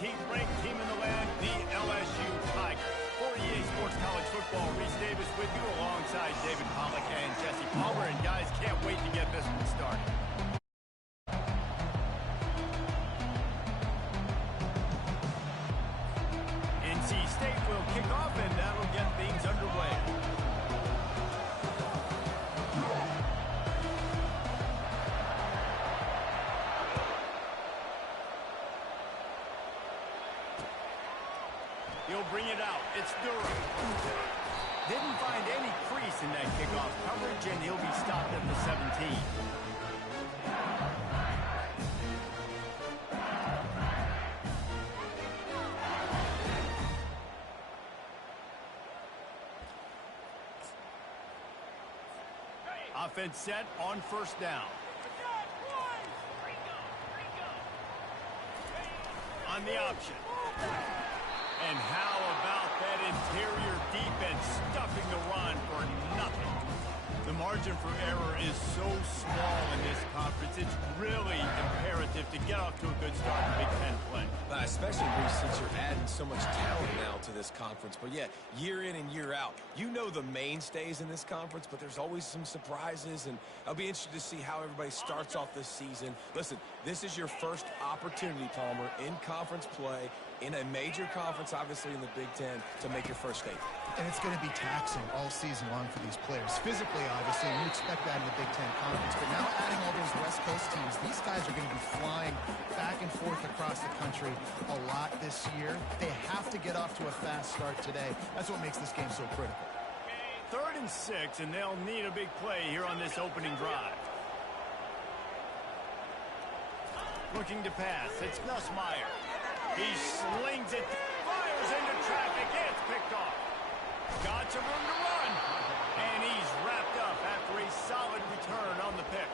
13th-ranked team in the land, the LSU Tigers. For EA Sports College Football, Reese Davis with you alongside David Pollack and Jesse Palmer. And guys, can't wait to get this one started. Ncaa State will kick off, and that'll get things underway. He'll bring it out. It's Durham. Didn't find any crease in that kickoff coverage, and he'll be stopped at the 17. Offense set on first down. On the option. And how about that interior defense stuffing the run for nothing? The margin for error is so small in this conference. It's really imperative to get off to a good start in Big Ten play. Especially, Bruce, since you're adding so much talent now to this conference. But, yeah, year in and year out, you know the mainstays in this conference, but there's always some surprises, and I'll be interested to see how everybody starts off this season. Listen, this is your first opportunity, Palmer, in conference play, in a major conference, obviously in the Big Ten, to make your first statement. And it's going to be taxing all season long for these players. Physically, obviously, and you expect that in the Big Ten Conference. But now adding all those West Coast teams, these guys are going to be flying back and forth across the country a lot this year. They have to get off to a fast start today. That's what makes this game so critical. 3rd and 6, and they'll need a big play here on this opening drive. Looking to pass. It's Nussmeier. He slings it, fires into traffic. It's picked off. Got some room to run. And he's wrapped up after a solid return on the pick.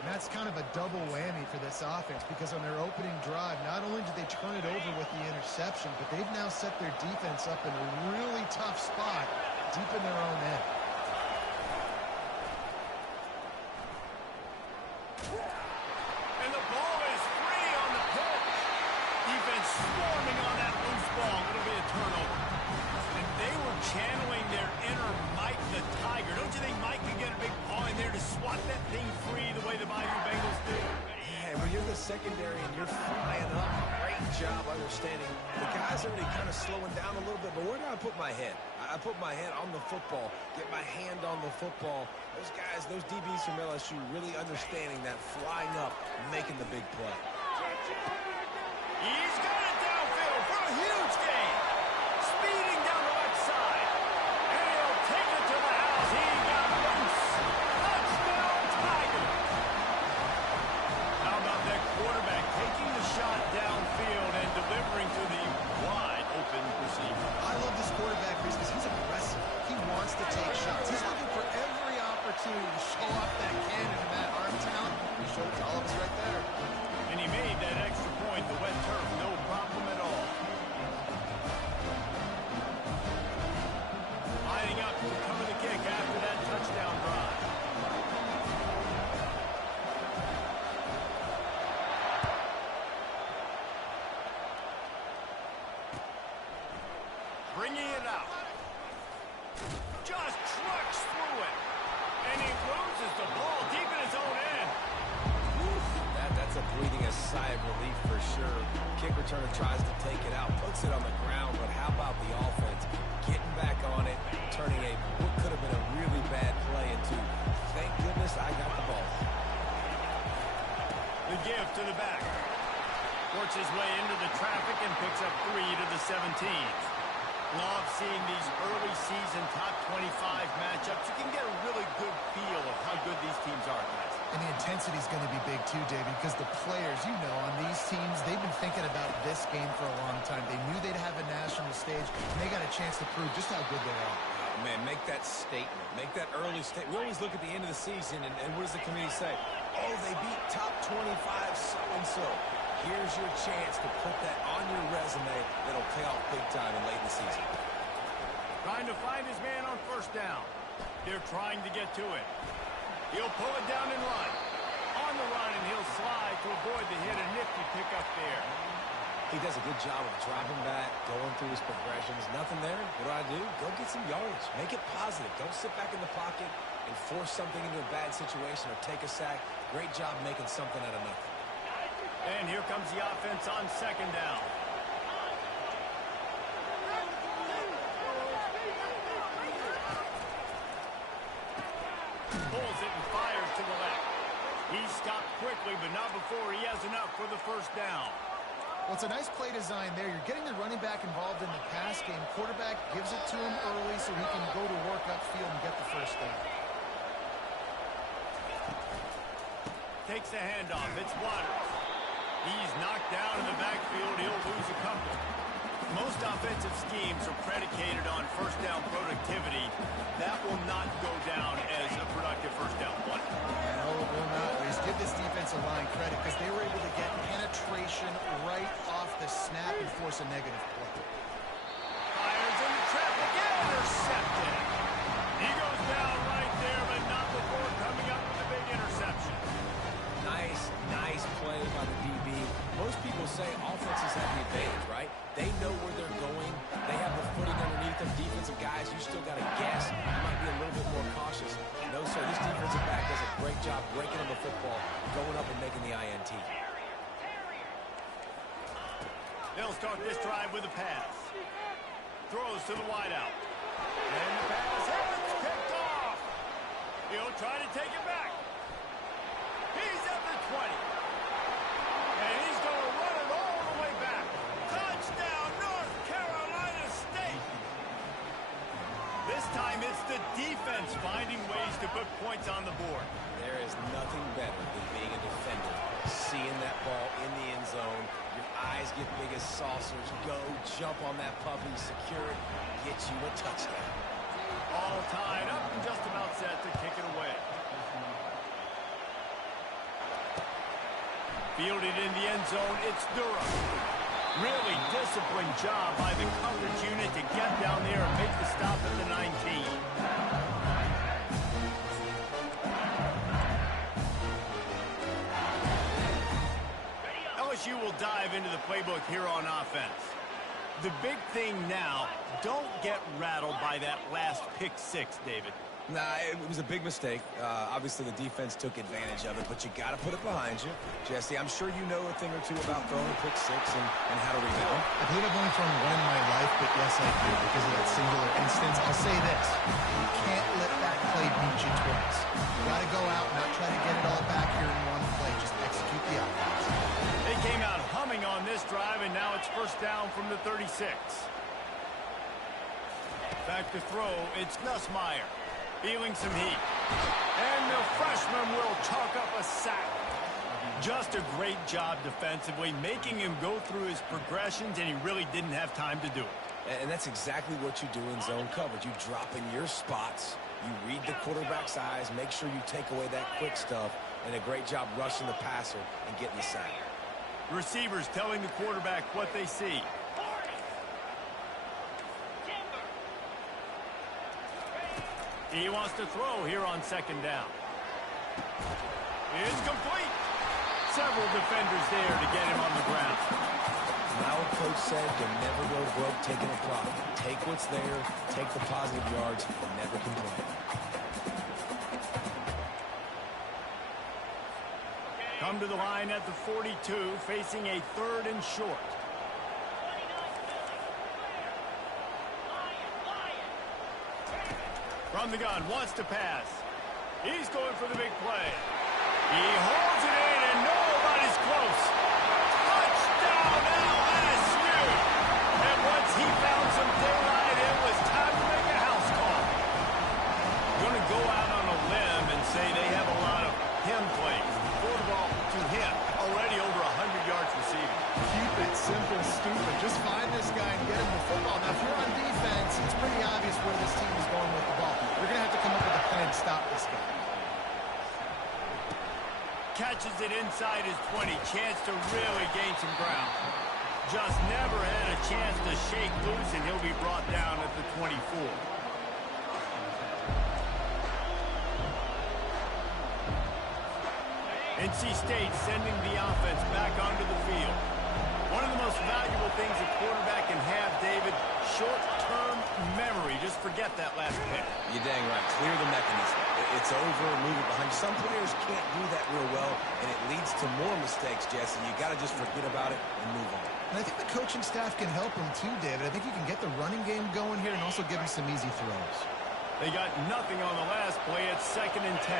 And that's kind of a double whammy for this offense, because on their opening drive, not only did they turn it over with the interception, but they've now set their defense up in a really tough spot deep in their own end. And the ball is free on the pitch. Defense swarming on that loose ball. It'll be a turnover. And they were channeling their inner Mike the Tiger. Don't you think Mike could get a big paw in there to swat that thing free the way the Bayou Bengals do? Yeah, when you're the secondary and you're flying up, great job understanding. The guys already kind of slowing down a little bit, but where do I put my head? I put my head on the football, get my hand on the football. Those guys, those DBs from LSU really understanding that flying up, making the big play. He's got it downfield for a huge gain. Speeding down the left side. And he'll take it to the house. He got loose. Touchdown, Tiger. How about that quarterback taking the shot downfield and delivering to the wide open receiver? I love this quarterback because he's aggressive. He wants to take shots. He's looking for every opportunity to show off that cannon and that arm talent. He showed it to all of us right there. And he made that extra point, the wet turf, no problem at all. Lining up to cover the kick after that touchdown drive. Bringing it out. Just trucks through it. And he loses the ball deep in his own end. That's a breathing a sigh of relief for sure. Kick returner tries to take it out, puts it on the ground, but how about the offense getting back on it, turning what could have been a really bad play into, thank goodness I got the ball. The give to the back. Works his way into the traffic and picks up 3 to the 17. Love seeing these early season top 25 matchups. You can get a really good feel of how good these teams are, guys. And the intensity is going to be big too, David, because the players, you know, on these teams, they've been thinking about this game for a long time. They knew they'd have a national stage, and they got a chance to prove just how good they are. Oh, man, make that statement. Make that early statement. We always look at the end of the season, and what does the committee say? Oh, they beat top 25 so-and-so. Here's your chance to put that on your resume that'll pay off big time in late in the season. Trying to find his man on first down. They're trying to get to it. He'll pull it down and run. On the run, and he'll slide to avoid the hit. A nifty pickup there. He does a good job of dropping back, going through his progressions. Nothing there. What do? Go get some yardage. Make it positive. Don't sit back in the pocket and force something into a bad situation or take a sack. Great job making something out of nothing. And here comes the offense on second down. Pulls it and fires to the left. He stopped quickly, but not before he has enough for the first down. Well, it's a nice play design there. You're getting the running back involved in the pass game. Quarterback gives it to him early so he can go to work upfield and get the first down. Takes the handoff. It's Waters. He's knocked down in the backfield. He'll lose a couple. Most offensive schemes are predicated on first down productivity. That will not go down as a productive first down play. No, it will not. Just give this defensive line credit because they were able to get penetration right off the snap and force a negative play. Fires into traffic. Intercepted. He goes down right there, but not before coming up with a big interception. Nice play by the DB. Most people say offenses have the advantage, right? They know where they're going. They have the footing underneath them. Defensive guys, you still got to guess. You might be a little bit more cautious. No, sir, this defensive back does a great job breaking up the football, going up and making the INT. They'll start this drive with a pass. Throws to the wideout. And the pass is picked off. He'll try to take it back. He's at the 20. And he's going to run it all the way back. Touchdown, North Carolina State. This time it's the defense finding ways to put points on the board. There is nothing better than being a defender, seeing that ball in the end zone. Your eyes get big as saucers. Go, jump on that puppy, secure it, get you a touchdown. All tied up and just about set to kick it away. Fielded in the end zone, it's Durham. Really disciplined job by the coverage unit to get down there and make the stop at the 19. LSU will dive into the playbook here on offense. The big thing now, don't get rattled by that last pick six, David. Nah, it was a big mistake. Obviously, the defense took advantage of it, but you got to put it behind you. Jesse, I'm sure you know a thing or two about throwing a pick six and how to rebound. I believe I've only thrown one in my life, but yes, I do because of that singular instance. I'll say this. You can't let that play beat you twice. You got to go out and not try to get it all back here in one play. Just execute the offense. They came out humming on this drive, and now it's first down from the 36. Back to throw, it's Nussmeier. Feeling some heat. And the freshman will chalk up a sack. Just a great job defensively, making him go through his progressions, and he really didn't have time to do it. And that's exactly what you do in zone coverage. You drop in your spots, you read the quarterback's eyes, make sure you take away that quick stuff, and a great job rushing the passer and getting the sack. Receivers telling the quarterback what they see. He wants to throw here on second down. It's complete. Several defenders there to get him on the ground. Now a coach said you never go broke taking a profit. Take what's there, take the positive yards, and never complain. Come to the line at the 42, facing a third and short. From the gun, wants to pass. He's going for the big play. He holds it in, and nobody's close. Touchdown, LSU! And once he found some daylight, it was time to make a house call. Going to go out on a limb and say they have a lot of him plays. Throw the ball to him. Already over 100 yards receiving. Keep it simple, stupid. Just find this guy and get him the football. Now, if you're on defense, it's pretty obvious where this team is going with the ball. You're going to have to come up with a plan to stop this guy. Catches it inside his 20. Chance to really gain some ground. Just never had a chance to shake loose, and he'll be brought down at the 24. NC State sending the offense back onto the field. One of the most valuable cover, move it behind you. Some players can't do that real well, and it leads to more mistakes, Jesse. You got to just forget about it and move on. And I think the coaching staff can help him too, David. I think you can get the running game going here and also give him some easy throws. They got nothing on the last play. It's 2nd and 10.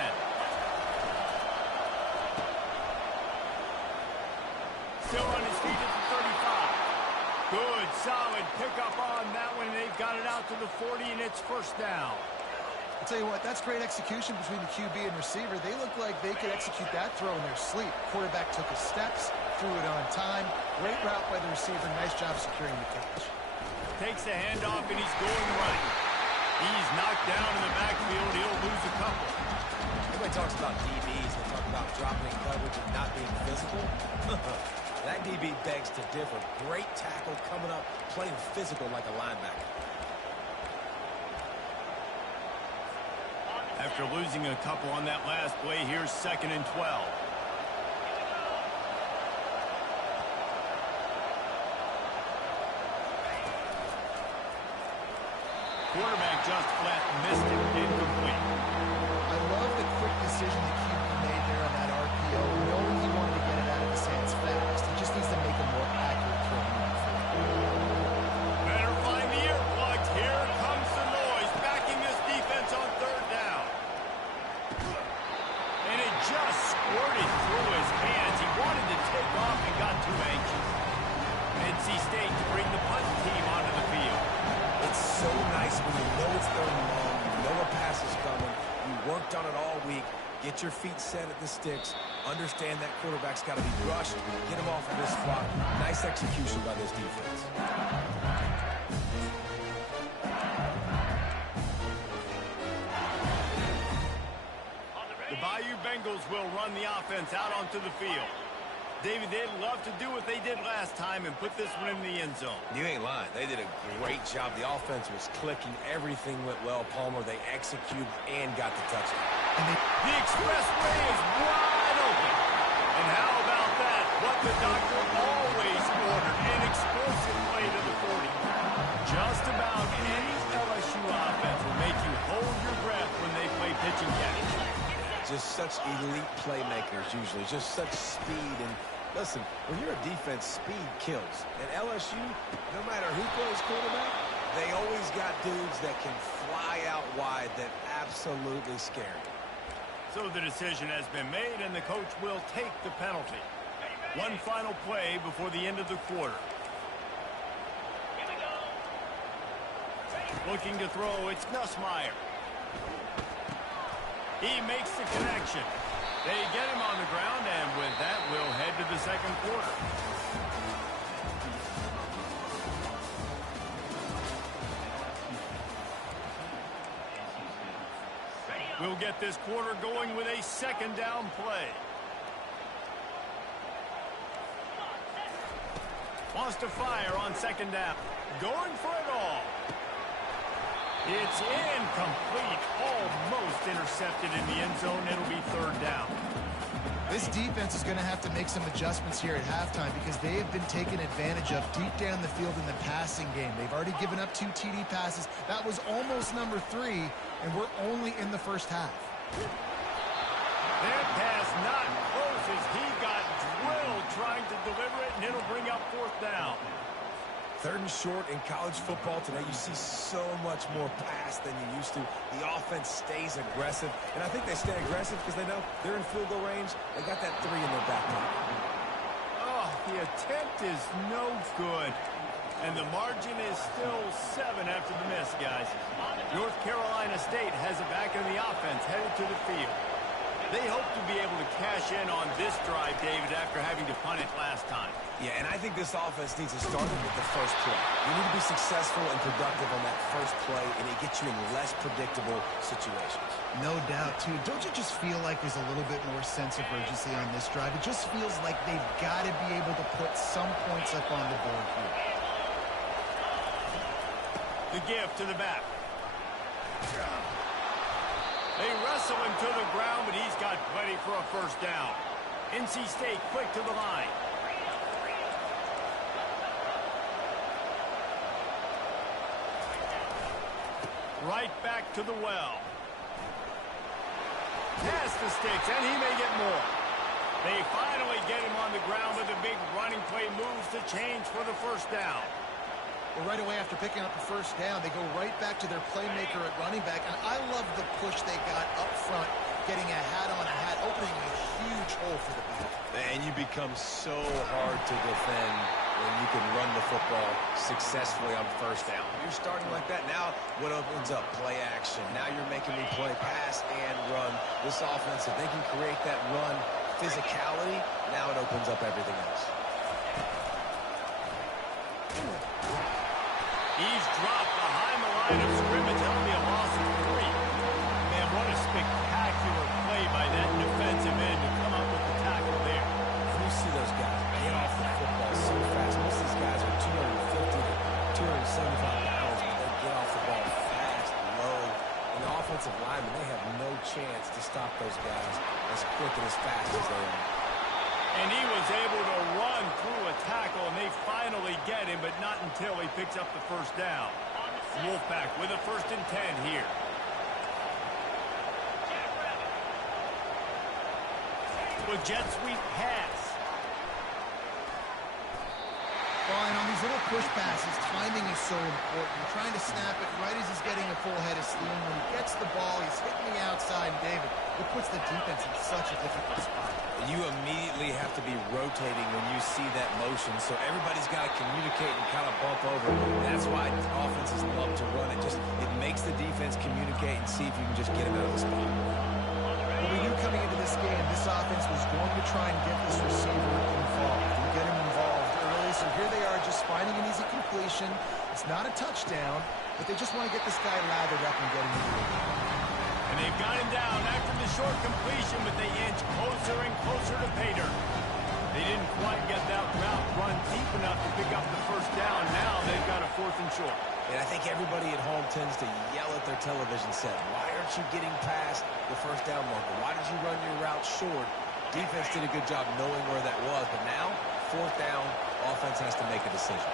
Still on his feet at the 35. Good, solid pickup on that one. They've got it out to the 40, and it's 1st down. I'll tell you what, that's great execution between the QB and receiver. They look like they could execute that throw in their sleep. Quarterback took his steps, threw it on time. Great route by the receiver. Nice job securing the catch. Takes the handoff, and he's going right. He's knocked down in the backfield. He'll lose a couple. Everybody talks about DBs. They talk about dropping in coverage and not being physical. That DB begs to differ. Great tackle coming up, playing physical like a linebacker. After losing a couple on that last play, here's 2nd and 12. Quarterback just flat missed it. Incomplete. I love the quick decision the QB made there on that RPO, knowing he wanted to get it out of his hands fast. He just needs to make a more accurate throw. Better find the earplugs. Here comes the noise, backing this defense on 3rd down. And it just squirted through his hands. He wanted to take off and got too anxious. NC State to bring the punt team onto the field. It's so nice when you know it's 3rd and long, you know a pass is coming, you worked on it all week, get your feet set at the sticks, understand that quarterback's got to be rushed, get him off of this spot. Nice execution by this defense. The Bayou Bengals will run the offense out onto the field. David, they'd love to do what they did last time and put this one in the end zone. You ain't lying. They did a great job. The offense was clicking. Everything went well. Palmer, they executed and got the touchdown. And the expressway is wide open. And how about that? What the doctor always ordered, an explosive play to the 40. Just about any LSU offense will make you hold your breath when they play pitch and catch. Just such elite playmakers usually. Just such speed. And listen, when you're a defense, speed kills. At LSU, no matter who plays quarterback, they always got dudes that can fly out wide that absolutely scare you. So the decision has been made, and the coach will take the penalty. One final play before the end of the quarter. Looking to throw, it's Nussmeier. He makes the connection. They get him on the ground, and with that, we'll head to the 2nd quarter. We'll get this quarter going with a 2nd down play. Wants to fire on 2nd down. Going for it all. It's incomplete. Almost intercepted in the end zone. It'll be 3rd down. This defense is going to have to make some adjustments here at halftime because they have been taken advantage of deep down the field in the passing game. They've already given up 2 TD passes. That was almost number 3, and we're only in the first half. That pass not close as he got drilled trying to deliver it, and it'll bring up 4th down. 3rd and short in college football today. You see so much more pass than you used to. The offense stays aggressive, and I think they stay aggressive because they know they're in field goal range. They got that 3 in their back pocket. Oh, the attempt is no good. And the margin is still 7 after the miss, guys. North Carolina State has it back in the offense, headed to the field. They hope to be able to cash in on this drive, David, after having to punt it last time. Yeah, and I think this offense needs to start with the first play. You need to be successful and productive on that first play, and it gets you in less predictable situations. No doubt, too. Don't you just feel like there's a little bit more sense of urgency on this drive? It just feels like they've got to be able to put some points up on the board here. The give to the back. They wrestle him to the ground, but he's got plenty for a 1st down. NC State quick to the line. Right back to the well. past the sticks, and he may get more. They finally get him on the ground, but the big running play moves to change for the first down. Well, right away after picking up the first down, they go right back to their playmaker at running back, and I love the push they got up front, getting a hat on a hat, opening a huge hole for the back. And you become so hard to defend when you can run the football successfully on first down. You're starting like that. Now what opens up? Play action. Now you're making me play pass and run. This offense, if they can create that run physicality, now it opens up everything else. He's dropped behind the line of scrimmage. That'll be a loss of 3. Man, what a spectacular play by that defensive end to come up with the tackle there. You see those guys get off the football so fast. Most of these guys are 250 to 275 pounds, but they get off the ball fast, low. And the offensive linemen, they have no chance to stop those guys as quick and as fast as they are. And he was able to run through a tackle, and they finally get him, but not until he picks up the first down. Wolfpack with a 1st and 10 here. With jet sweep pass. Well, and on these little push passes, timing is so important. You're trying to snap it right as he's getting a full head of steam. When he gets the ball, he's hitting the outside, and David, it puts the defense in such a difficult spot. You immediately have to be rotating when you see that motion, so everybody's got to communicate and kind of bump over. That's why offenses love to run it. It makes the defense communicate and see if you can just get him out of the spot. Well, we knew coming into this game, this offense was going to try and get this receiver involved and get him involved early. So here they are just finding an easy completion. It's not a touchdown, but they just want to get this guy lathered up and get him moving. And they've got him down after the short completion, but they inch closer and closer to pay dirt. They didn't quite get that route run deep enough to pick up the first down. Now they've got a 4th and short. And I think everybody at home tends to yell at their television set, why aren't you getting past the first down marker? Why did you run your route short? Defense did a good job knowing where that was, but now, 4th down, offense has to make a decision.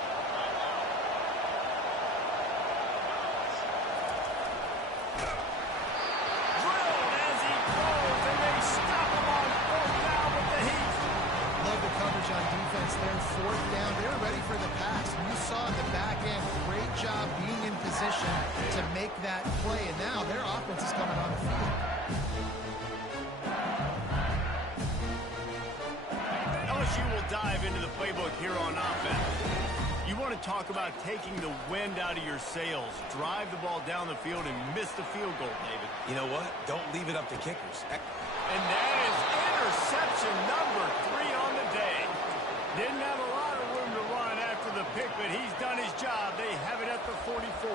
Drilled as he goes, and they stop him on 4th down with the heat. Love the coverage on defense there. 4th down, they're ready for the pass. You saw at the back end, great job being in position to make that play, and now their offense is coming on the field. LSU will dive into the playbook here on offense. You want to talk about taking the wind out of your sails. Drive the ball down the field and miss the field goal, David. You know what? Don't leave it up to kickers. And that is interception number 3 on the day. Didn't have a lot of room to run after the pick, but he's done his job. They have it at the 44.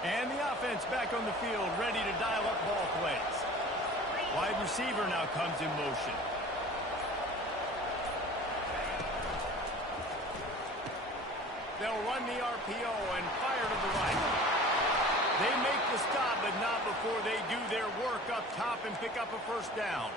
And the offense back on the field, ready to dial up ball plays. Wide receiver now comes in motion. They'll run the RPO and fire to the right. They make the stop, but not before they do their work up top and pick up a first down.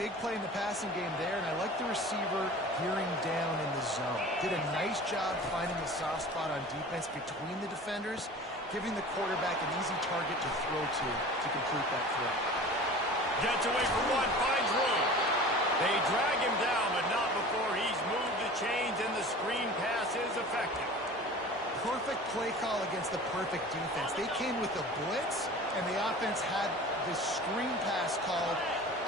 Big play in the passing game there, and I like the receiver gearing down in the zone. Did a nice job finding the soft spot on defense between the defenders, giving the quarterback an easy target to throw to complete that throw. Gets away from one, finds room. They drag him down, but not before he's moved the chains, and the screen pass is effective. Perfect play call against the perfect defense. They came with the blitz, and the offense had the screen pass called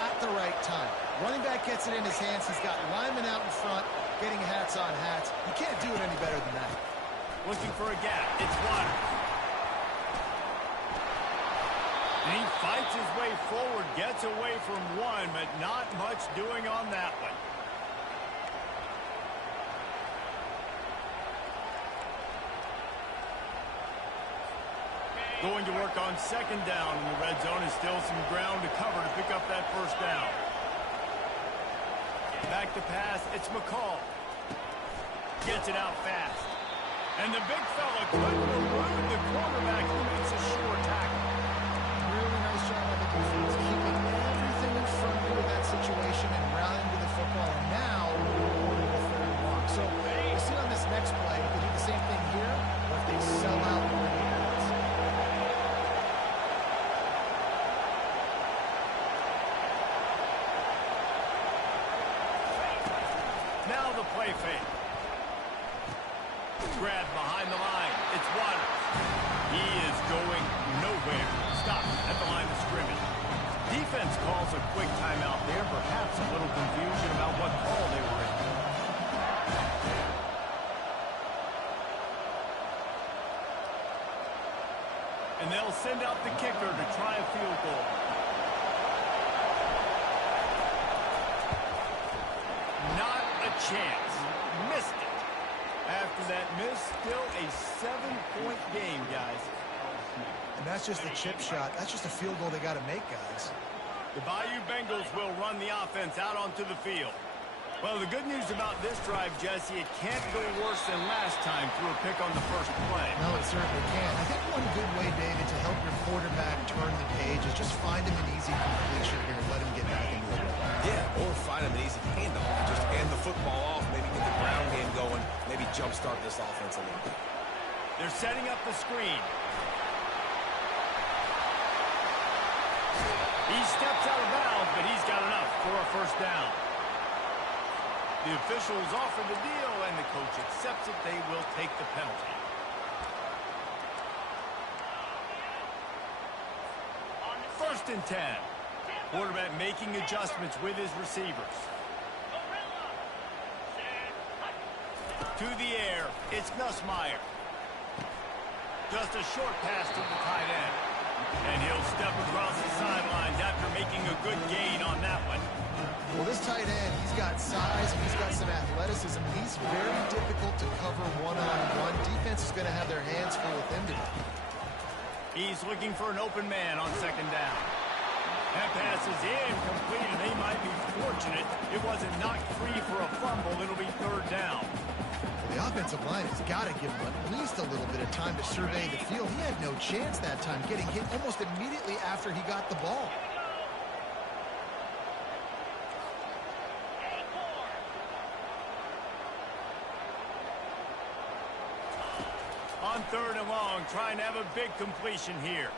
at the right time. Running back gets it in his hands. He's got linemen out in front, getting hats on hats. You can't do it any better than that. Looking for a gap. It's Waters. And he fights his way forward, gets away from one, but not much doing on that one. Going to work on 2nd down in the red zone. Is still some ground to cover to pick up that first down. Back to pass. It's McCall. Gets it out fast. And the big fella couldn't elude the quarterback who makes a sure tackle. Really nice job by the defense, keeping everything in front of you in that situation and rallying to the football. And now, we're going to the play fake. Grab behind the line. It's Waters. He is going nowhere. Stop at the line of scrimmage. Defense calls a quick timeout there. Perhaps a little confusion about what call they were in. And they'll send out the kicker to try a field goal. Not a chance. Missed it. After that miss, still a 7-point game, guys. And that's just a chip shot. That's just a field goal they got to make, guys. The Bayou Bengals will run the offense out onto the field. Well, the good news about this drive, Jesse, it can't go worse than last time through a pick on the first play. No, it certainly can't. I think one good way, David, to help your quarterback turn the page is just find him an easy completion here and let him get back into the rhythm. Yeah, or find him an easy handoff. Just hand the football off, maybe get the ground game going, maybe jumpstart this offense a little bit. They're setting up the screen. He steps out of bounds, but he's got enough for a first down. The officials offer the deal, and the coach accepts it. They will take the penalty. First and 10. Quarterback making adjustments with his receivers. To the air, it's Nussmeier. Just a short pass to the tight end. And he'll step across the sidelines after making a good gain on that one. Well, this tight end, he's got size and he's got some athleticism. He's very difficult to cover one-on-one. Defense is going to have their hands full with him today. He's looking for an open man on second down. That pass is incomplete, and they might be fortunate it wasn't knocked free for a fumble. It'll be third down. Well, the offensive line has got to give him at least a little bit of time to survey the field. He had no chance that time, getting hit almost immediately after he got the ball. On third and long, trying to have a big completion here.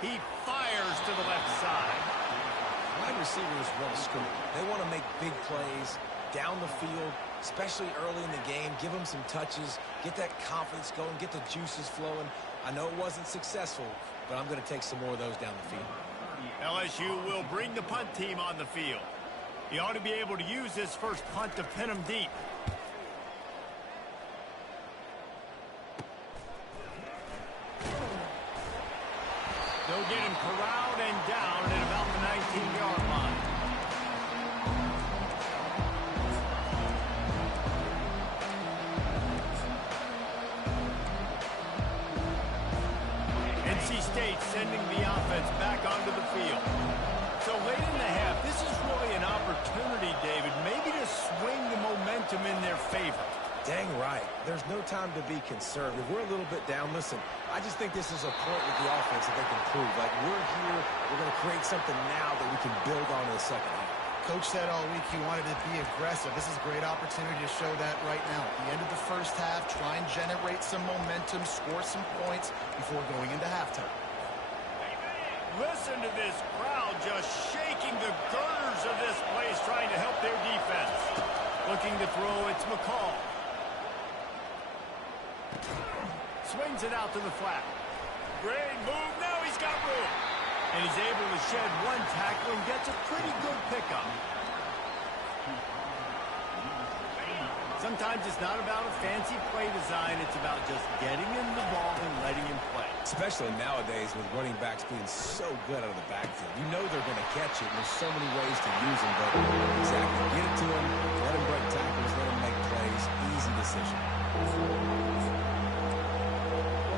He fires to the left side. Wide receivers want to score. They want to make big plays down the field, especially early in the game. Give them some touches, get that confidence going, get the juices flowing. I know it wasn't successful, but I'm going to take some more of those down the field. LSU will bring the punt team on the field. He ought to be able to use this first punt to pin him deep. They'll get him corralled and down at about the 19-yard line. NC State sending the offense back onto the field. So late in the half, this is really an opportunity, David, maybe to swing the momentum in their favor. Dang right. There's no time to be conservative. We're a little bit down. Listen, I just think this is a point with the offense that they can prove. Like, we're here, we're going to create something now that we can build on in the second half. Coach said all week he wanted to be aggressive. This is a great opportunity to show that right now. At the end of the first half, try and generate some momentum, score some points before going into halftime. Listen to this crowd just shaking the girders of this place, trying to help their defense. Looking to throw, it's McCall. Swings it out to the flat. Great move. Now he's got room. And he's able to shed one tackle and gets a pretty good pickup. Sometimes it's not about a fancy play design. It's about just getting him the ball and letting him play. Especially nowadays with running backs being so good out of the backfield. You know they're going to catch it, and there's so many ways to use them. But exactly, get it to him, let him break tackles, let him make plays. Easy decision.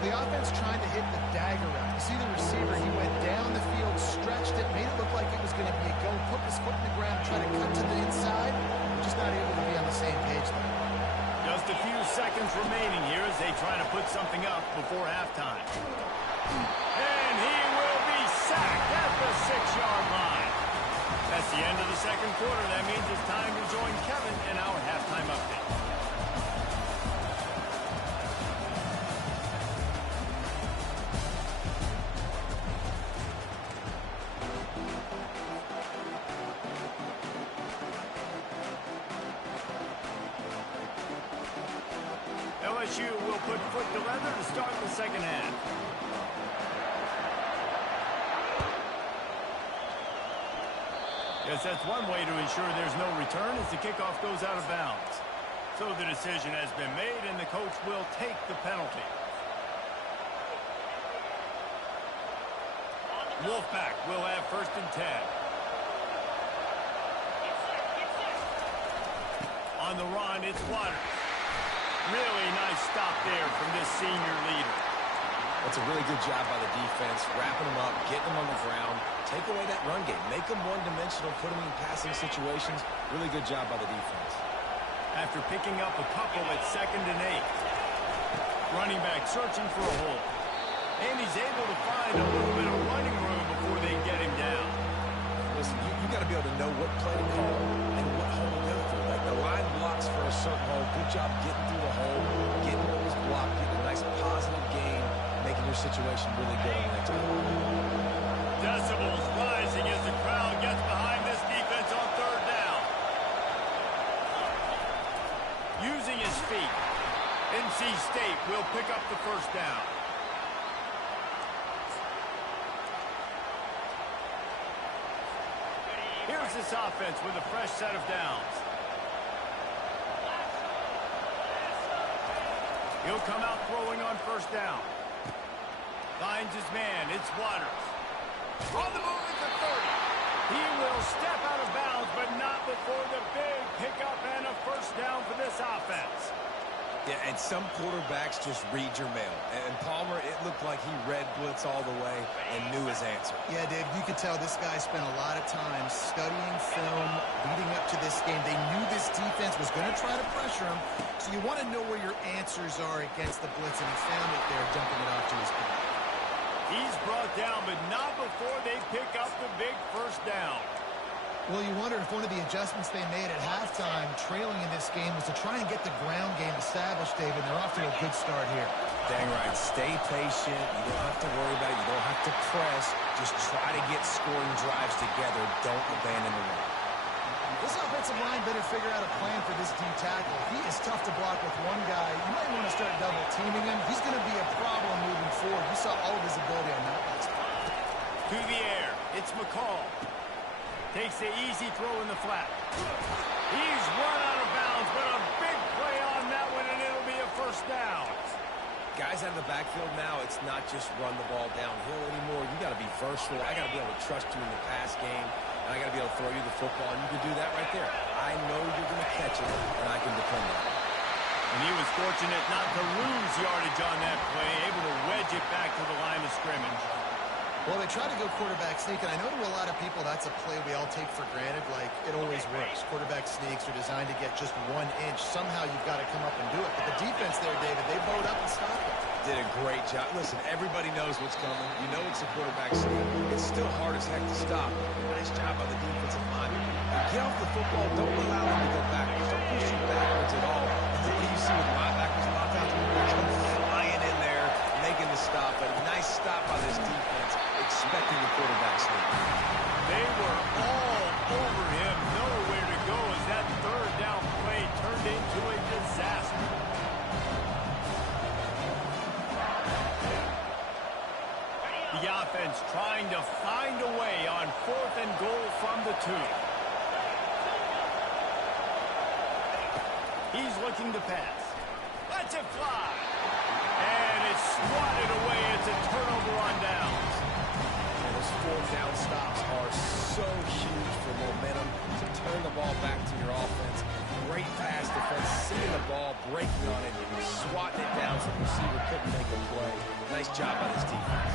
The offense trying to hit the dagger route. You see the receiver, he went down the field, stretched it, made it look like it was going to be a go, put his foot in the ground, tried to cut to the inside. We're just not able to be on the same page there. Just a few seconds remaining here as they try to put something up before halftime. And he will be sacked at the 6-yard line. That's the end of the second quarter. That means it's time to join Kevin in our halftime update. LSU will put foot to leather to start the second half. Yes, that's one way to ensure there's no return as the kickoff goes out of bounds. So the decision has been made, and the coach will take the penalty. Wolfpack will have 1st and 10. On the run, it's Waters. Really nice stop there from this senior leader. That's a really good job by the defense, wrapping them up, getting them on the ground, take away that run game, make them one-dimensional, put them in passing situations. Really good job by the defense. After picking up a couple at 2nd and 8. Running back searching for a hole. And he's able to find a little bit of running room before they get him down. Listen, you got to be able to know what play to call and what hole to go through. Like the line blocks for a certain hole. Good job getting through the hole, getting what was blocked, getting a nice positive gain, making your situation really good on the next play. Decibels rising as the crowd gets behind this defense on 3rd down. Using his feet, NC State will pick up the 1st down. Here's this offense with a fresh set of downs. He'll come out throwing on 1st down. Finds his man. It's Waters. On the move at the 30. He will step out of bounds, but not before the big pickup and a 1st down for this offense. Yeah, and some quarterbacks just read your mail. And Palmer, it looked like he read blitz all the way and knew his answer. Yeah, Dave, you could tell this guy spent a lot of time studying film leading up to this game. They knew this defense was going to try to pressure him, so you want to know where your answers are against the blitz, and he found it there, dumping it off to his back. He's brought down, but not before they pick up the big 1st down. Well, you wonder if one of the adjustments they made at halftime, trailing in this game, was to try and get the ground game established, David. They're off to a good start here. Dang right. Stay patient. You don't have to worry about it. You don't have to press. Just try to get scoring drives together. Don't abandon the run. This offensive line better figure out a plan for this D tackle. He is tough to block with one guy. You might want to start double-teaming him. He's going to be a problem moving forward. You saw all of his ability on that last play. To the air. It's McCall. Takes the easy throw in the flat. He's run out of bounds, but a big play on that one, and it'll be a 1st down. Guys out of the backfield now, it's not just run the ball downhill anymore. You got to be versatile. I got to be able to trust you in the pass game, and I got to be able to throw you the football, and you can do that right there. I know you're going to catch it, and I can depend on it. And he was fortunate not to lose yardage on that play, able to wedge it back to the line of scrimmage. Well, they tried to go quarterback sneak, and I know to a lot of people that's a play we all take for granted, like it always works. Quarterback sneaks are designed to get just 1 inch. Somehow you've got to come up and do it. But the defense there, David, they bowed up and stopped it. Did a great job. Listen, everybody knows what's coming. You know it's a quarterback sneak. It's still hard as heck to stop. Nice job by the defensive lineman. Get off the football. Don't allow them to go backwards. Don't push you backwards at all. And then what do you see with linebackers, a lot of times when they come flying in there, making the stop. A nice stop by this defense, expecting the quarterback sneak. They were all over him, nowhere to go as that 3rd down play turned into a disaster. The offense trying to find a way on 4th and goal from the 2. He's looking to pass. Lets it fly. And it's swatted away. It's a turnover on downs. And those 4th down stops are so huge for momentum to turn the ball back to your offense. Great pass defense, seeing the ball, breaking on it, swatting it down so the receiver couldn't make a play. Nice job by this defense.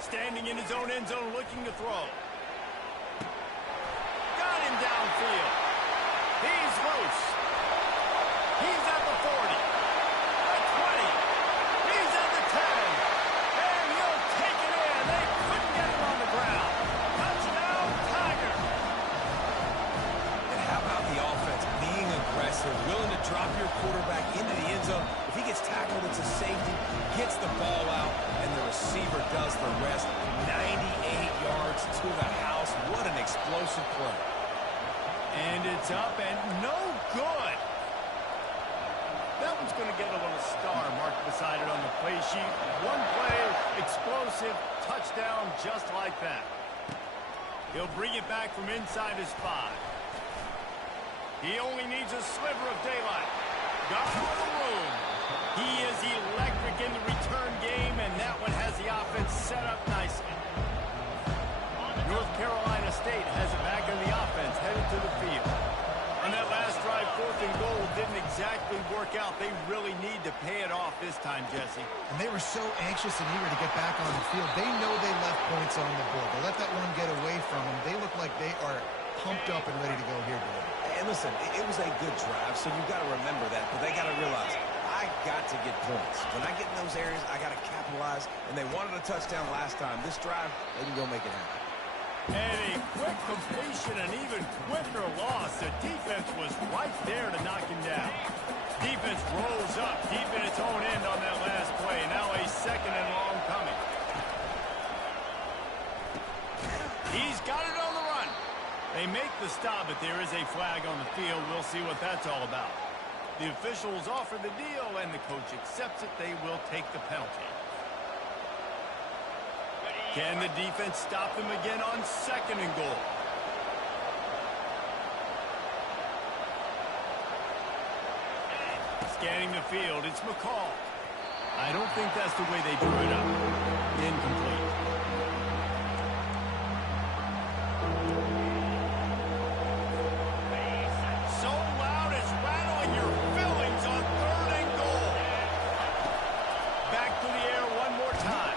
Standing in his own end zone, looking to throw. Got him downfield. He's loose. He's at the 40. The 20. He's at the 10. And he'll take it in. They couldn't get him on the ground. Touchdown, Tiger. And how about the offense being aggressive, willing to drop your quarterback into the end zone? If he gets tackled, it's a safety, gets the ball out, and the receiver does the rest. 98 yards to the house. What an explosive play. And it's up and no good. That one's going to get a little star marked beside it on the play sheet. One play, explosive, touchdown just like that. He'll bring it back from inside his 5. He only needs a sliver of daylight. Got a little room. He is electric in the return game, and that one has the offense set up nicely. North Carolina State has it back in the offense, headed to the field. On that last drive, 4th and goal didn't exactly work out. They really need to pay it off this time, Jesse. And they were so anxious and eager to get back on the field. They know they left points on the board. They let that one get away from them. They look like they are pumped up and ready to go here, David. And listen, it was a good drive, so you've got to remember that. But they got to realize, I got to get points. When I get in those areas, I got to capitalize. And they wanted a touchdown last time. This drive, they can go make it happen. And a quick completion, an even quicker loss. The defense was right there to knock him down. Defense rolls up deep in its own end on that last play. Now a 2nd and long coming. He's got it on the run. They make the stop, but there is a flag on the field. We'll see what that's all about. The officials offer the deal, and the coach accepts it. They will take the penalty. Can the defense stop them again on 2nd and goal? Scanning the field, it's McCall. I don't think that's the way they drew it up. Incomplete. So loud it's rattling your fillings on 3rd and goal. Back to the air one more time.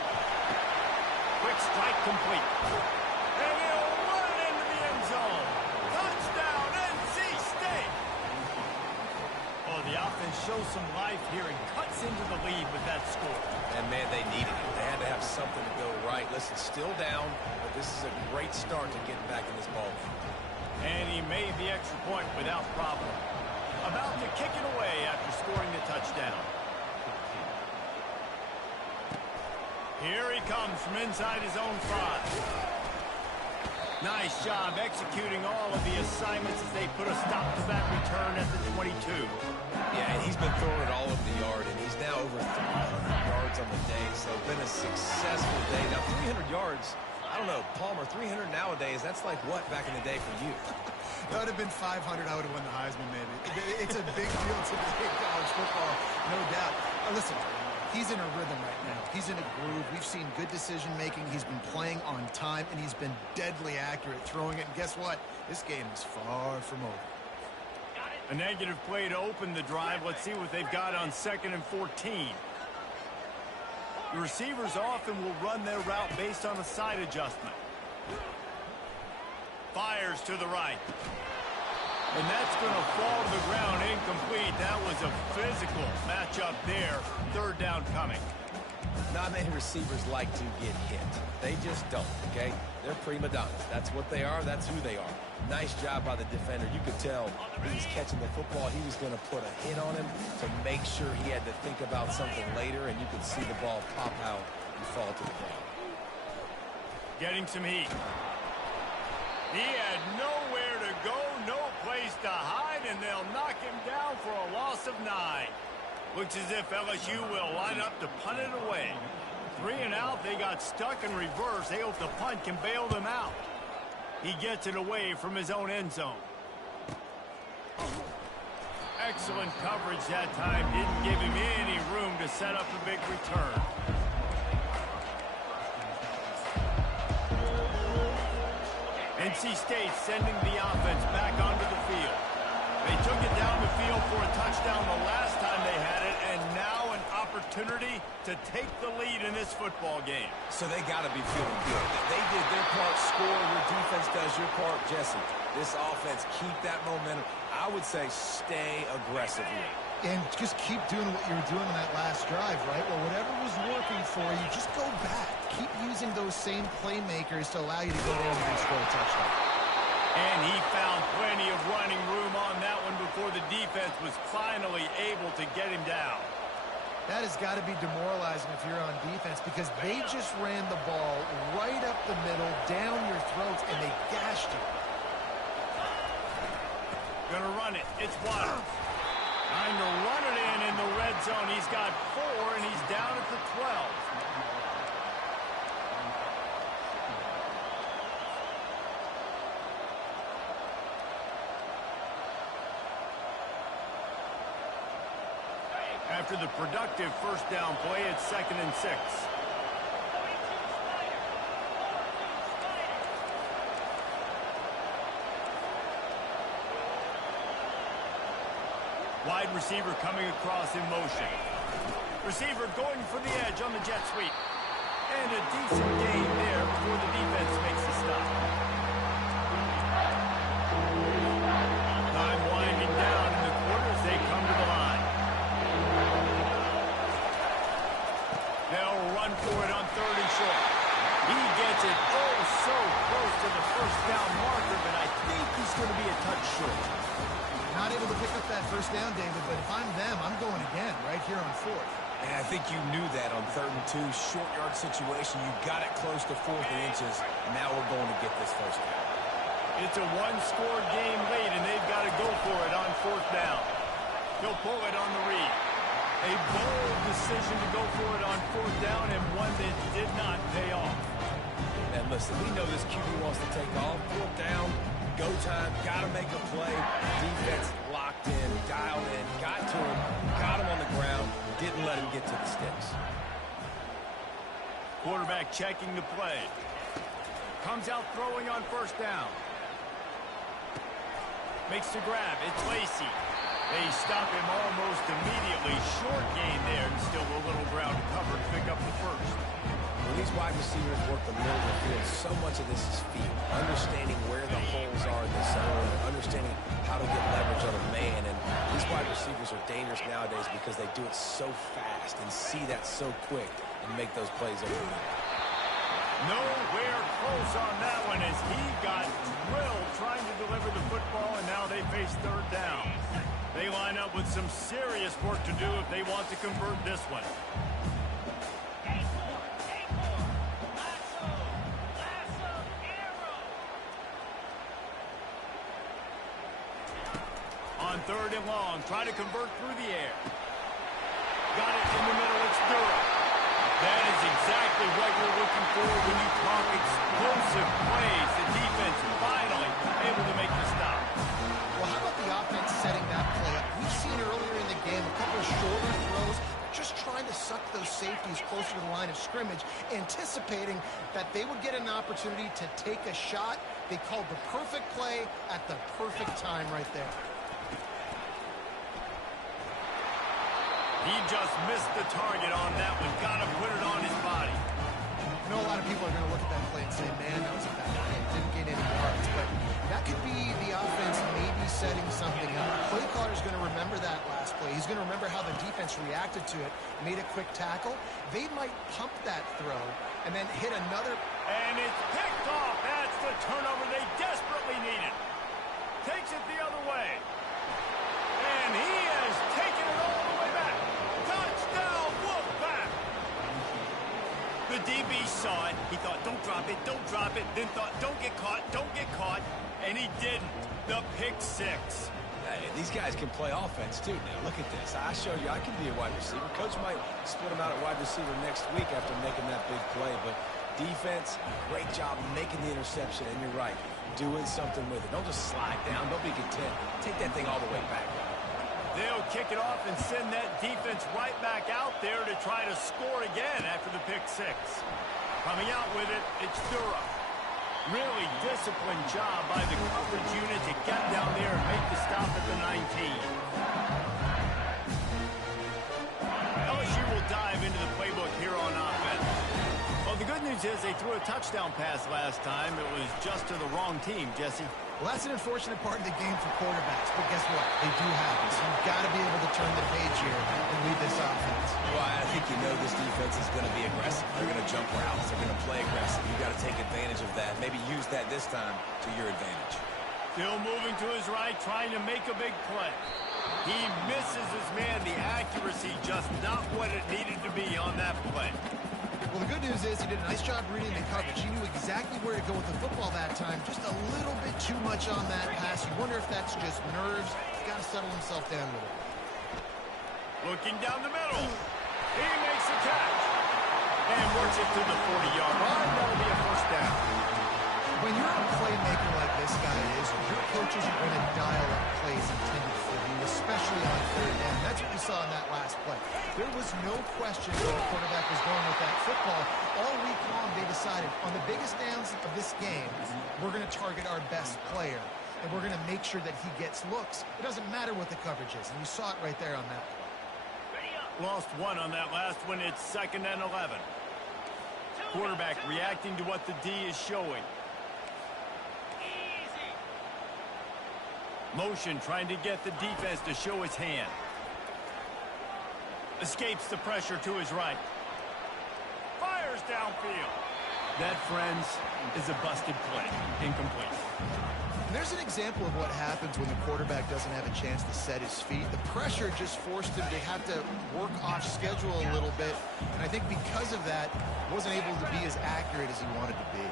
Quick strike complete. And he'll run it into the end zone. Touchdown, NC State. Oh, the offense shows some life here and cuts into the lead with that score. And, man, they needed it. They had to have something to go right. Listen, still down, but this is a great start to getting back in this ball game. And he made the extra point without problem. About to kick it away after scoring the touchdown. Here he comes from inside his own 5. Nice job executing all of the assignments as they put a stop to that return at the 22. Yeah, and he's been throwing it all over the yard, and he's now over 300 yards on the day, so it's been a successful day. Now, 300 yards, I don't know, Palmer, 300 nowadays, that's like what back in the day for you? That would have been 500. I would have won the Heisman, maybe. It's a big deal today, college football, no doubt. Listen, he's in a rhythm right now. He's in a groove. We've seen good decision-making. He's been playing on time, and he's been deadly accurate throwing it. And guess what? This game is far from over. A negative play to open the drive. Let's see what they've got on 2nd and 14. The receivers often will run their route based on a side adjustment. Fires to the right. And that's going to fall to the ground incomplete. That was a physical matchup there. 3rd down coming. Not many receivers like to get hit. They just don't, okay? They're prima donnas. That's what they are. That's who they are. Nice job by the defender. You could tell he was catching the football. He was going to put a hit on him to make sure he had to think about something later, and you could see the ball pop out and fall to the ground. Getting some heat. He had nowhere to go, no place to hide, and they'll knock him down for a loss of 9. Looks as if LSU will line up to punt it away. 3 and out, they got stuck in reverse. They hope the punt can bail them out. He gets it away from his own end zone. Excellent coverage that time. Didn't give him any room to set up a big return. NC State sending the offense back onto the field. They took it down the field for a touchdown the last time they had it, and now an opportunity to take the lead in this football game. So they got to be feeling good. They did their part, score. Your defense does your part, Jesse. This offense, keep that momentum. I would say stay aggressive here. And just keep doing what you were doing on that last drive, right? Well, whatever was working for you, just go back. Keep using those same playmakers to allow you to go in and score a touchdown. And he found plenty of running room on that one before the defense was finally able to get him down. That has got to be demoralizing if you're on defense, because they just ran the ball right up the middle, down your throats, and they gashed you. Gonna run it. It's Waddle. Trying to run it in the red zone. He's got 4, and he's down at the 12. After the productive first down play, it's 2nd and 6. Wide receiver coming across in motion. Receiver going for the edge on the jet sweep. And a decent gain there before the defense makes the stop. Time winding down in the quarter as they come to the line. They'll run for it on 3rd and short. He gets it oh so close to the first down marker, but I think he's going to be a touch short. Not able to pick up that first down, David, but if I'm them, I'm going again right here on 4th. And I think you knew that on 3rd and 2, short yard situation. You got it close to 4th and inches. Now we're going to get this first down. It's a one-score game late, and they've got to go for it on 4th down. He'll pull it on the read. A bold decision to go for it on 4th down, and one that did not pay off. And listen, we know this QB wants to take off. 4th down, go time, got to make a play. Defense locked in, dialed in, got to him, got him on the ground, didn't let him get to the sticks. Quarterback checking the play. Comes out throwing on 1st down. Makes the grab. It's Lacey. They stop him almost immediately. Short gain there, and still a little ground to cover to pick up the first. When these wide receivers work the middle of the field, so much of this is feel. Understanding where the holes are in the zone, understanding how to get leverage on a man. And these wide receivers are dangerous nowadays because they do it so fast and see that so quick and make those plays overnight. Nowhere close on that one as he got drilled trying to deliver the football, and now they face 3rd down. They line up with some serious work to do if they want to convert this one. On 3rd and long, try to convert through the air. Got it in the middle, it's Durham. That is exactly what you're looking for when you talk explosive plays. The defense finally able to make the stop. Well, how about the offense setting that play up? We've seen earlier in the game a couple of shorter throws, just trying to suck those safeties closer to the line of scrimmage, anticipating that they would get an opportunity to take a shot. They called the perfect play at the perfect time right there. He just missed the target on that one. Got to put it on his body. I know a lot of people are going to look at that play and say, man, that was a bad play. Didn't get any yards. But that could be the offense maybe setting something up. Play caller is going to remember that last play. He's going to remember how the defense reacted to it, made a quick tackle. They might pump that throw and then hit another. And it's picked off. That's the turnover they desperately needed. Takes it the other way. And he has taken it all the way back. Touchdown, Wolfpack. The DB saw it. He thought, don't drop it, don't drop it. Then thought, don't get caught, don't get caught. And he didn't. The pick 6. Hey, these guys can play offense, too. Now, look at this. I showed you I can be a wide receiver. Coach might split him out at wide receiver next week after making that big play. But defense, great job making the interception. And you're right, doing something with it. Don't just slide down. Don't be content. Take that thing all the way back. They'll kick it off and send that defense right back out there to try to score again after the pick 6. Coming out with it, it's Durham. Really disciplined job by the coverage unit to get down there and make the stop at the 19. LSU will dive into the playbook here on offense. Well, the good news is they threw a touchdown pass last time. It was just to the wrong team, Jesse. Well, that's an unfortunate part of the game for quarterbacks, but guess what? They do have it, so you've got to be able to turn the page here and lead this offense. Well, I think you know this defense is going to be aggressive. They're going to jump routes. They're going to play aggressive. You've got to take advantage of that. Maybe use that this time to your advantage. Still moving to his right, trying to make a big play. He misses his man. The accuracy just not what it needed to be on that play. Well, the good news is he did a nice job reading the coverage. He knew exactly where to go with the football that time. Just a little bit too much on that pass. You wonder if that's just nerves. He's got to settle himself down with it. Looking down the middle. He makes the catch. And works it to the 40-yard line. That'll be a first down. When you're a playmaker like this guy is, your coaches are going to dial up plays intended for you, especially on third down. That's what we saw in that last play. There was no question where the quarterback was going with that football. All week long, they decided on the biggest downs of this game, we're going to target our best player, and we're going to make sure that he gets looks. It doesn't matter what the coverage is, and you saw it right there on that play. Lost one on that last one. It's 2nd and 11. Quarterback reacting to what the D is showing. Motion trying to get the defense to show his hand. Escapes the pressure to his right. Fires downfield. That, friends, is a busted play. Incomplete. And there's an example of what happens when the quarterback doesn't have a chance to set his feet. The pressure just forced him to have to work off schedule a little bit. And I think because of that, wasn't able to be as accurate as he wanted to be.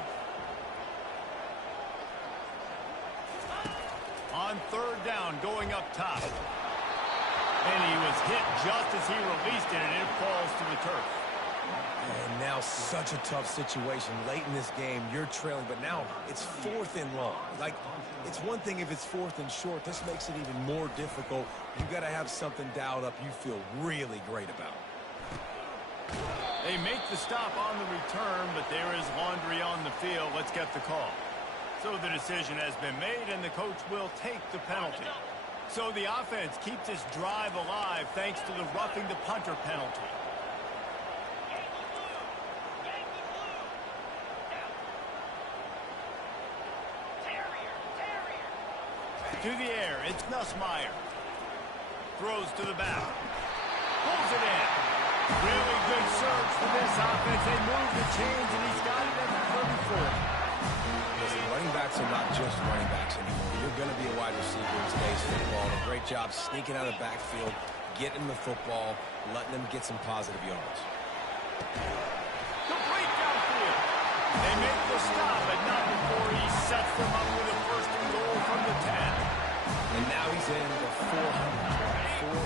On third down, going up top. And he was hit just as he released it, and it falls to the turf. And now such a tough situation. Late in this game, you're trailing, but now it's 4th and long. Like, it's one thing if it's 4th and short. This makes it even more difficult. You got to have something dialed up you feel really great about. They make the stop on the return, but there is laundry on the field. Let's get the call. So the decision has been made, and the coach will take the penalty. So the offense keeps this drive alive thanks to the roughing the punter penalty. To the air, it's Nussmeier. Throws to the back. Pulls it in. Really good surge for this offense. They move the chains, and he's got it at the 34. Listen, running backs are not just running backs anymore. You're going to be a wide receiver in today's football. A great job sneaking out of the backfield, getting the football, letting them get some positive yards. Complete downfield. They make the stop, but not before he sets them up with a 1st and goal from the 10. And now he's in the 400. 400.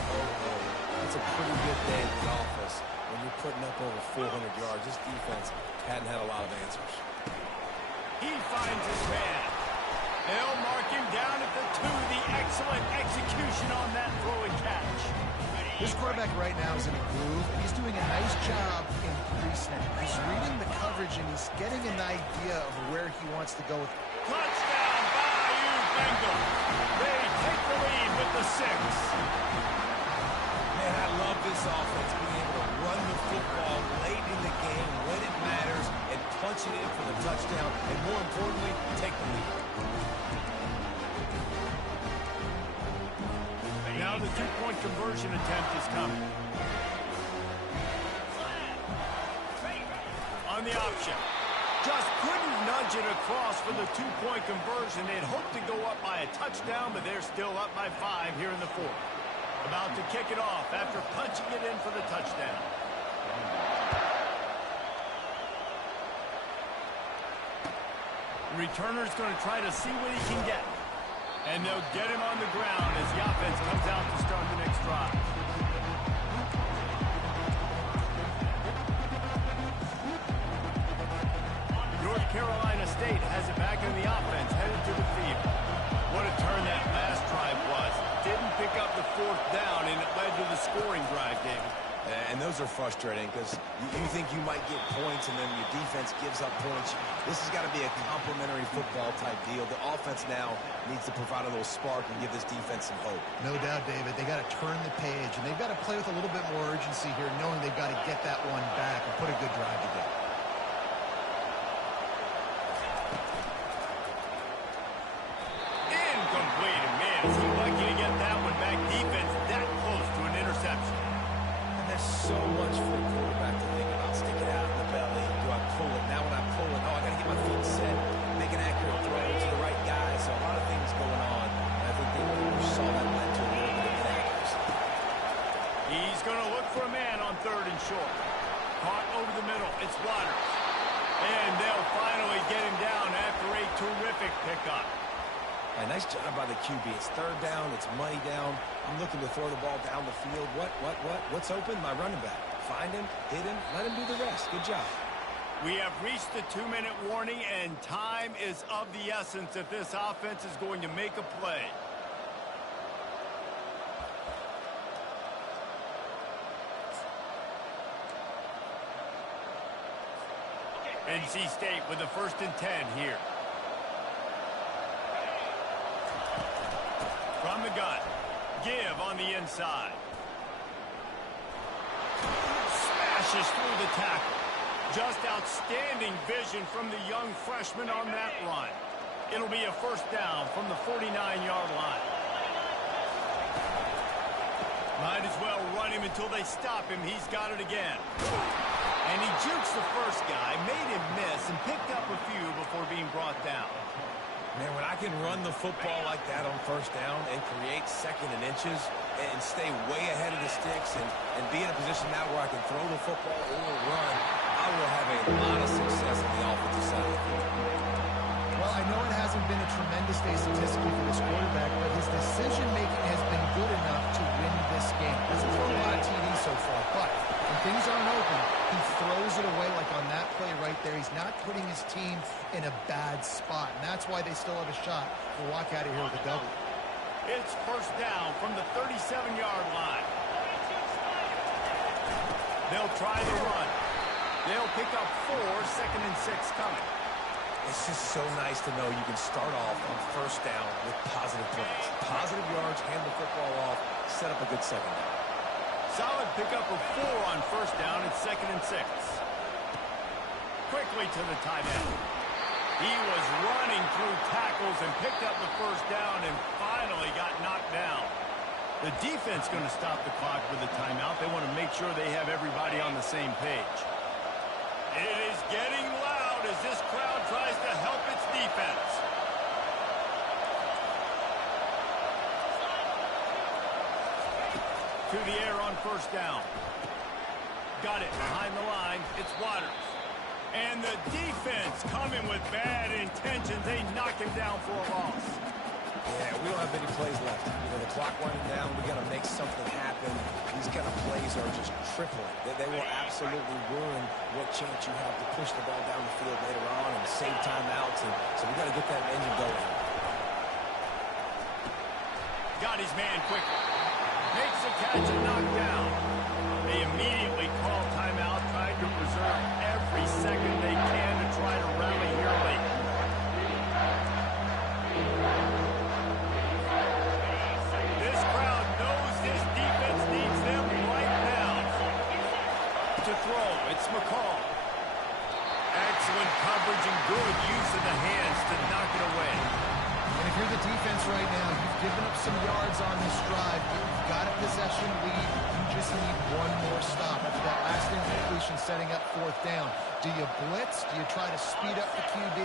That's a pretty good day in the office when you're putting up over 400 yards. This defense hadn't had a lot of answers. He finds his man. They'll mark him down at the 2. The excellent execution on that throw and catch. This quarterback right now is in a groove. He's doing a nice job in pre-snap. He's reading the coverage, and he's getting an idea of where he wants to go with it. Touchdown, Bayou Bengals. They take the lead with the 6. Man, I love this offense being able to run the football late in the game when it matters and punch it in for the touchdown, and more importantly, take the lead. Now the 2-point conversion attempt is coming. On the option. Just couldn't nudge it across for the 2-point conversion. They'd hoped to go up by a touchdown, but they're still up by 5 here in the 4th. About to kick it off after punching it in for the touchdown. The returner's going to try to see what he can get. And they'll get him on the ground as the offense comes out to start the next drive. North Carolina State has it back in the offense, headed to the field. What a turn that last drive was. Didn't pick up the 4th down, and it led to the scoring drive, David. And those are frustrating because you think you might get points and then your defense gives up points. This has got to be a complimentary football type deal. The offense now needs to provide a little spark and give this defense some hope. No doubt, David. They got to turn the page, and they've got to play with a little bit more urgency here, knowing they've got to get that one back and put a good drive together. Incomplete, and man, is he lucky to get that one back. Defense that close to an interception. There's so much for a quarterback to think about. Stick it out in the belly. Do I pull it? Now when I pull it, oh, I got to get my feet set. Make an accurate throw to the right guy. So a lot of things going on. And I think you saw that led to a little bit of inaccuracy. He's going to look for a man on 3rd and short. Caught over the middle. It's Waters. And they'll finally get him down after a terrific pickup. Nice job by the QB. It's third down. It's money down. I'm looking to throw the ball down the field. What's open? My running back. Find him, hit him, let him do the rest. Good job. We have reached the 2-minute warning, and time is of the essence if this offense is going to make a play. NC State with a 1st and 10 here. From the gun. Give on the inside. Smashes through the tackle. Just outstanding vision from the young freshman on that run. It'll be a 1st down from the 49-yard line. Might as well run him until they stop him. He's got it again. And he jukes the first guy, made him miss, and picked up a few before being brought down. Man, when I can run the football like that on 1st down and create 2nd and inches and stay way ahead of the sticks and be in a position now where I can throw the football or run, I will have a lot of success on the offensive side of the field. Well, I know it hasn't been a tremendous day statistically for this quarterback, but his decision-making has been good enough to win this game. Hasn't thrown a lot of TDs so far, but when things aren't open, he throws it away like on that play right there. He's not putting his team in a bad spot, and that's why they still have a shot to walk out of here with a W. It's 1st down from the 37-yard line. They'll try the run. They'll pick up 4, 2nd and 6 coming. It's just so nice to know you can start off on 1st down with positive plays. Positive yards, hand the football off, set up a good 2nd down. Solid pickup of 4 on 1st down and 2nd and 6. Quickly to the tight end. He was running through tackles and picked up the 1st down and finally got knocked down. The defense going to stop the clock with a timeout. They want to make sure they have everybody on the same page. It is getting loud as this crowd tries to help its defense. To the air on 1st down. Got it behind the line. It's Waters. And the defense coming with bad intentions. They knock him down for a loss. Yeah, we don't have many plays left. You know, the clock running down. We got to make something happen. These kind of plays are just crippling. They will absolutely ruin what chance you have to push the ball down the field later on and save timeouts. And so we got to get that engine going. Got his man quickly. Makes the catch and knocked down. They immediately call timeout, trying to preserve every second they can to try to rally here late. This crowd knows this defense needs them right now. To throw, it's McCall. Excellent coverage and good use of the hands to knock it away. And if you're the defense right now, you've given up some yards on this drive. You've got a possession lead. You just need one more stop. After that last incompletion setting up 4th down. Do you blitz? Do you try to speed up the QB?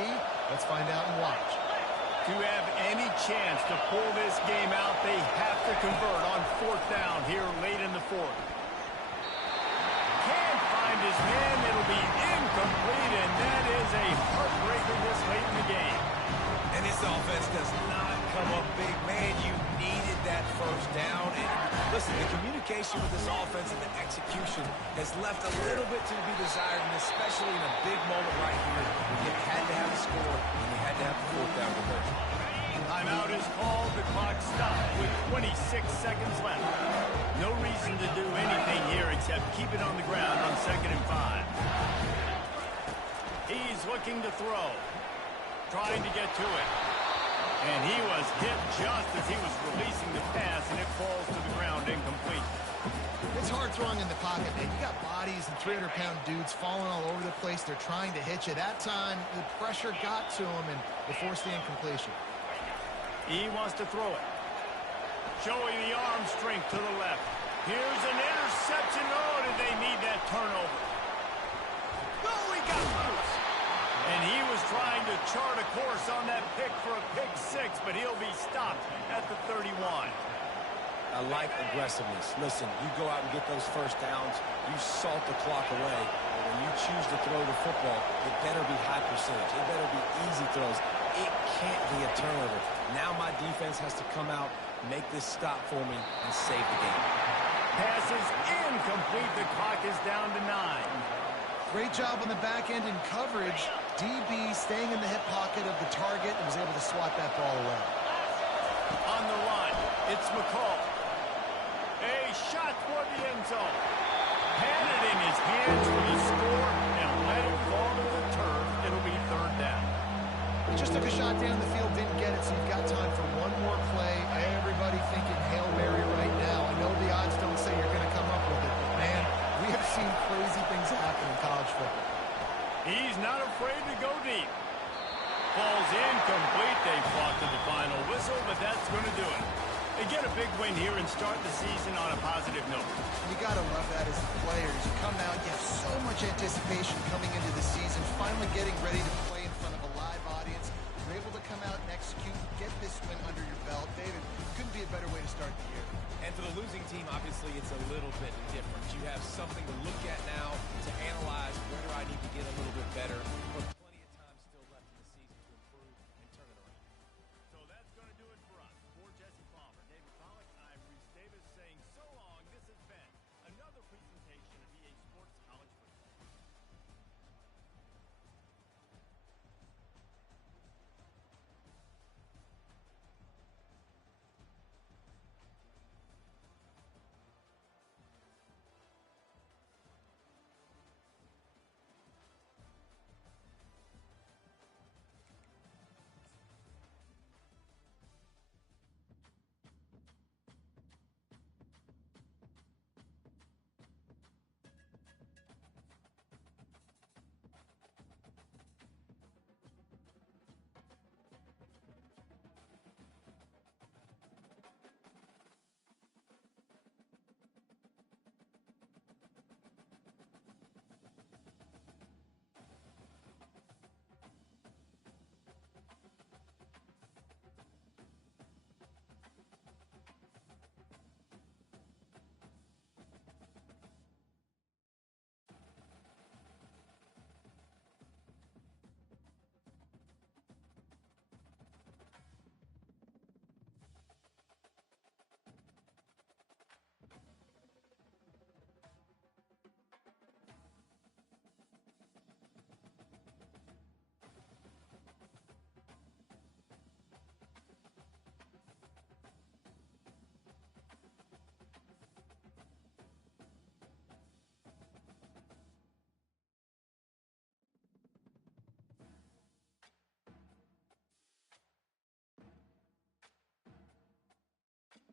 Let's find out and watch. To have any chance to pull this game out, they have to convert on 4th down here late in the 4th. Can't find his man. It'll be incomplete, and that is a heartbreaker this late in the game. And this offense does not come up big. Man, you needed that 1st down. And listen, the communication with this offense and the execution has left a little bit to be desired, and especially in a big moment right here when you had to have a score and you had to have the 4th down conversion. Timeout is called. The clock stopped with 26 seconds left. No reason to do anything here except keep it on the ground on 2nd and 5. He's looking to throw. Trying to get to it. And he was hit just as he was releasing the pass, and it falls to the ground incomplete. It's hard throwing in the pocket, man. You got bodies and 300-pound dudes falling all over the place. They're trying to hit you. That time, the pressure got to him, and they forced the incompletion. He wants to throw it. Showing the arm strength to the left. Here's an interception. Oh, did they need that turnover? Oh, he got loose. And he was trying to chart a course on that pick for a pick 6, but he'll be stopped at the 31. I like aggressiveness. Listen, you go out and get those first downs, you salt the clock away, but when you choose to throw the football, it better be high percentage. It better be easy throws. It can't be a turnover. Now my defense has to come out, make this stop for me, and save the game. Pass is incomplete. The clock is down to 9. Great job on the back end in coverage. DB staying in the hip pocket of the target and was able to swat that ball away. On the line, it's McCall. A shot for the end zone. Had it in his hands for the score and let it fall to the turf. It'll be 3rd down. He just took a shot down the field, didn't get it, so you've got time for one more play. Everybody thinking Hail Mary right now. I know the odds don't say you're going to come up with it, but man, we have seen crazy things happen in college football. He's not afraid to go deep. Falls incomplete. They fought to the final whistle, but that's going to do it. They get a big win here and start the season on a positive note. You got to love that as the players. You come out, you have so much anticipation coming into the season, finally getting ready to play in front of a live audience. You're able to come out and execute, get this win under your belt. David, couldn't be a better way to start the year. And for the losing team, obviously, it's a little bit different. You have something to look